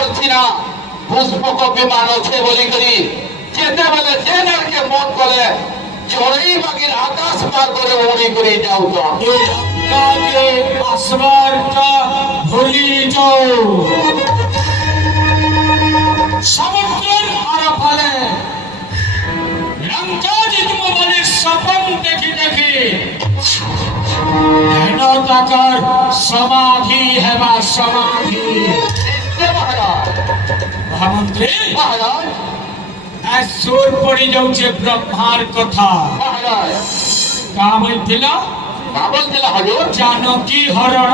পারছি না পুষ্পক বিমান আছে বলি করি যেতে বলে যে নারকে মন করে চড়েই বাগির আকাশ পার করে উড়ি করে যাও তো লঙ্কাকে আসবারটা ভুলি যাও সমুদ্রের আরফালে লঙ্কা জিতব বলে স্বপ্ন দেখি দেখি হেন তাকার সমাধি হেবা সমাধি মহারাজ মহামন্ত্রী মহারাজ সুর পড়ি যাচ্ছে ব্রহ্মার কথা মহারাজ কা বলছিল তা বলছিল হজুর জানকী হরণ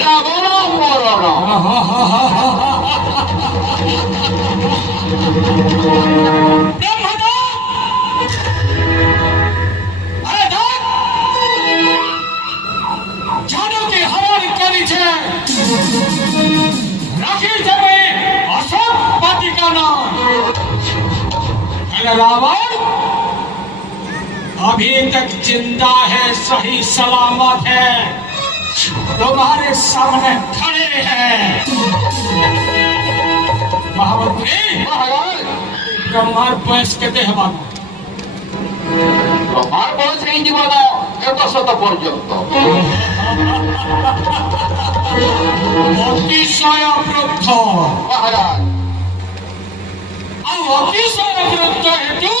রাবণ মরণ জানকী হরণ করেছে রাখি যাবে অসৎ পাতিকা নয় रावण अभी तक जिंदा है सही सलामत है तुम्हारे सामने खड़े हैं महामंत्री মহারাজ ब्रह्मार बयस कहते हैं बाबू তোমার বয়স এই জীবন কত শত পর্যন্ত অতিশয় অবরুদ্ধ মহারাজ ଆଉ ଅତିଶୟ ବୃଦ୍ଧ ହେତୁ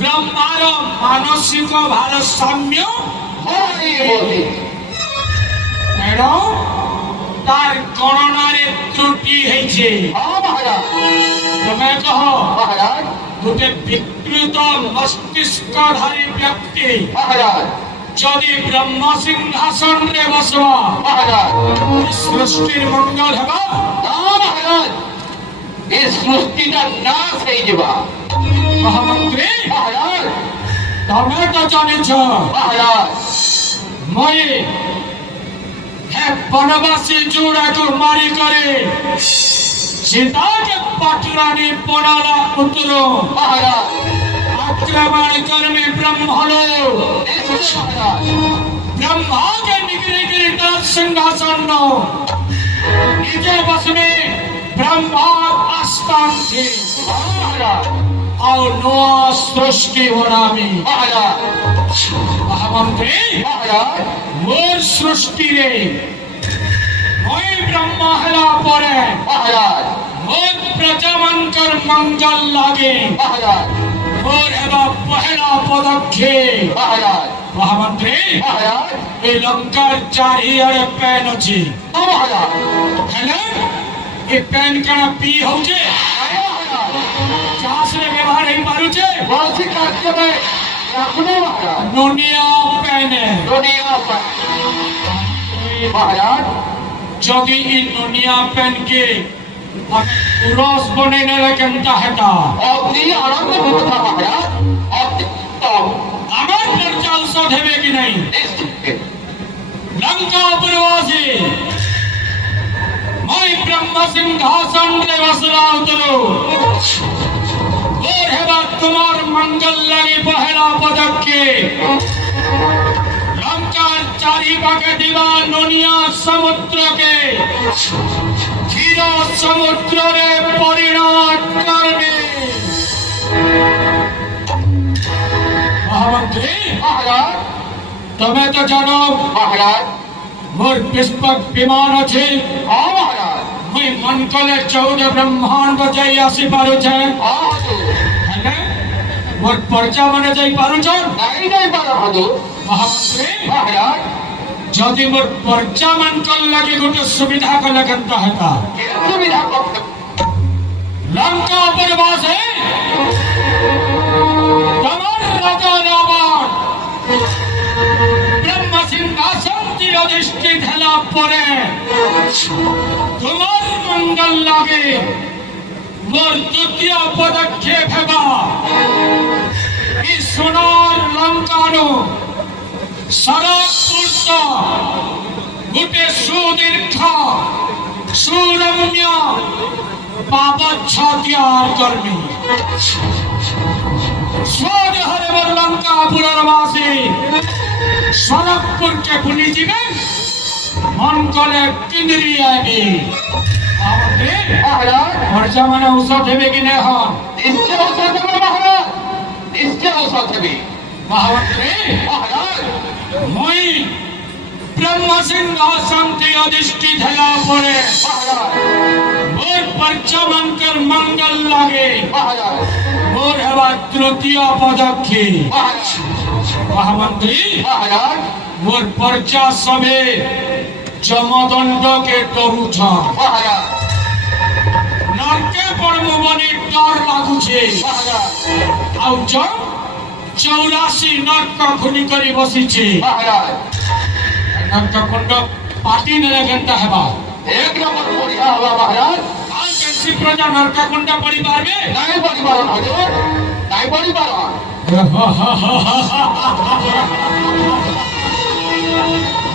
ବ୍ରହ୍ମାର ମାନସିକ ଭାରସାମ୍ୟ হরাই বলি ତେଣୁ ତାର ଗଣନାରେ ତ୍ରୁଟି ହେଇଛି হ্যাঁ মহারাজ ତମେ କହ মহারাজ ଗୋଟେ ବିକୃତ ମସ୍ତିଷ୍କଧାରୀ ବ୍ୟକ୍ତି মহারাজ ଯଦି ବ୍ରହ୍ମ ସିଂହାସନରେ ବସିବ মহারাজ ସୃଷ୍ଟିର ମଙ୍ଗଳ ହେବ না মহারাজ এই সৃষ্টিটা নাশ হয়ে যাবা ମହାମନ୍ତ୍ରୀ মহারাজ ତମେ ତ ଜାଣିଛ মহারাজ মই হে বনবাসী जोड़ाको मारी करे सीता के पटरानी पड़ाला उतरो মহারাজ आक्रमण कर में ब्रह्मलो নিশ্চয় মহারাজ ब्रह्मा के निकले गिरता सिंहासन नो निजे बस में ब्रह्मा आस्थान थे মহারাজ और नोआ सृष्टि होनामी মহারাজ महामंत्री মহারাজ मोर सृष्टि रे मैं ब्रह्मा हला परे মহারাজ मोर प्रजामंकर मंगल लागे মহারাজ मोर एवं पहला पदक्षेप মহারাজ महामंत्री মহারাজ ए लंकार चारिआड़े पेन अछि মহারাজ हेले ए पेन कणा पी होचे মহারাজ चास रे व्यवहार ही मारुचे বলছি কাজকে রাখুন মহারাজ नोनिया पेन দুনিয়া মহারাজ जदि इ नोनिया पेन के रस बनेने केनता हेता অতি আনন্দ কথা মহারাজ অত্যন্ত আমার পর্যা ঔষধ হেবে কি নাই নিশ্চিত लंका प्रवासी मैं ब्रह्म सिंहासन रे बसरा उतरो और हेबा तुम्हार मंगल लगे पहला पदक्षेप लंकार चारि पाके दिवा नोनिया समुद्र के क्षीर समुद्र रे परिणत करबे महामंत्री মহারাজ तमे तो जानो মহারাজ मोर पुष्पक विमान अच्छे হ্যাঁ মহারাজ मुई मन कले 14 ब्रह्मांड जाई आसी पारु छे হ্যাঁ হুজুর हेले मोर पर्चा माने जाई पारु छ নাই নাই পারা হুজুর महामंत्री মহারাজ जदि मोर पर्चा मन कल लगे गोटे सुविधा कले कंता हेता কি সুবিধা করতে लंका प्रवास है तमन राजा रावण ब्रह्म सिंहासन तिर अधिष्ठित हेला परे তোমার মঙ্গল লাগে মোর দ্বিতীয় পদক্ষেপ হেবা এই সোনার লঙ্কানো সরপূর্ত গোটে সুদীর্ঘ সুরম্য পাবচ্ছ ত্যাগ করবি স্বদেহরে মোর লঙ্কা পুনর্বাসী সরকপুরকে ভুলি যাবেন মন কলে কিন্দ্রি আইবি মহামন্ত্রী মহারাজ খরচা মানে ঔষধ হেবে কি না হন নিশ্চয় ঔষধ হবে মহারাজ নিশ্চয় ঔষধ হবে মহামন্ত্রী মহারাজ মই ব্রহ্ম সিংহাসন থেকে অধিষ্ঠিত হলা পরে মহারাজ মোর পর্যমনকর মঙ্গল লাগে মহারাজ মোর হেবা তৃতীয় পদক্ষেপ মহারাজ মহামন্ত্রী মহারাজ মোর পর্যা সবে যমদণ্ডকে ডরুছ মহারাজ নরকে পরমবনে ডর লাগুছে মহারাজ ଆଉ ଚଉରାଶୀ ନର୍କ ଖୁଲି କରି ବସିଛି মহারাজ ନର୍କ କୁଣ୍ଡ ପାଟି ନେଲେ କେନ୍ତା ହେବା এক নম্বর বড়িয়া হওয়া মহারাজ ଆଉ କେସି ପ୍ରଜା ନର୍କ କୁଣ୍ଡ ପଡ଼ି ପାରବେ নাই পরিবারণ হজুর নাই পরিবারণ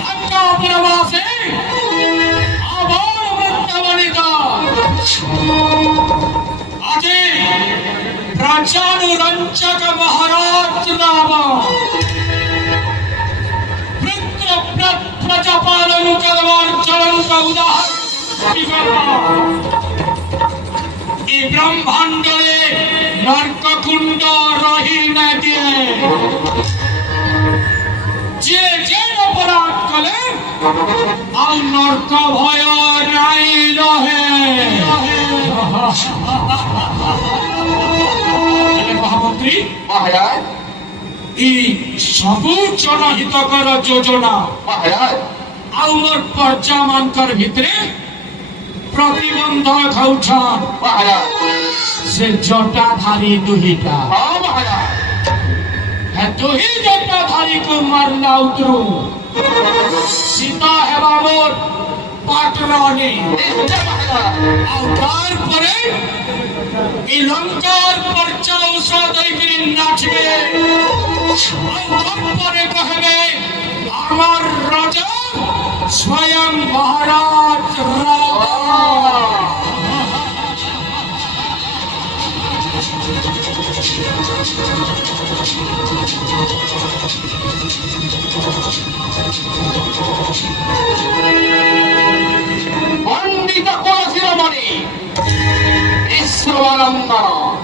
নর্ক প্রবাসে আবার মৃত্যবনিত আজি प्रजानुरंजक महाराज राम प्रजापालन करवार चलन का उदाहरण ब्रह्मांडे नरककुंड रही न दिए जे अपराध कले आ नरक भय नहीं रहे মহামন্ত্রী মহারাজ এই সবু জনহিতকর যোজনা মহারাজ ଆଉ ମୋର ପ୍ରଜା ମାନଙ୍କର ଭିତରେ ପ୍ରତିବନ୍ଧକ ଖାଉଛନ୍ মহারাজ ସେ ଜଟାଧାରୀ ଦୁହିଟା হ্যাঁ মহারাজ ହେ ଦୁହି ଜଟାଧାରୀକୁ ମାରିଲା ଉତରୁ ସୀତା ହେବା ମୋର ପାଟରାଣୀ নিশ্চয় মহারাজ ଆଉ ତାପରେ এই লঙ্কার পর্চা ঔষধ হইকিরি নাচবে ଆଉ তারপরে কহবে আমার রাজা স্বয়ং মহারাজ রাম পণ্ডিত কোন শিরোমণি বিশ্ববরন্দন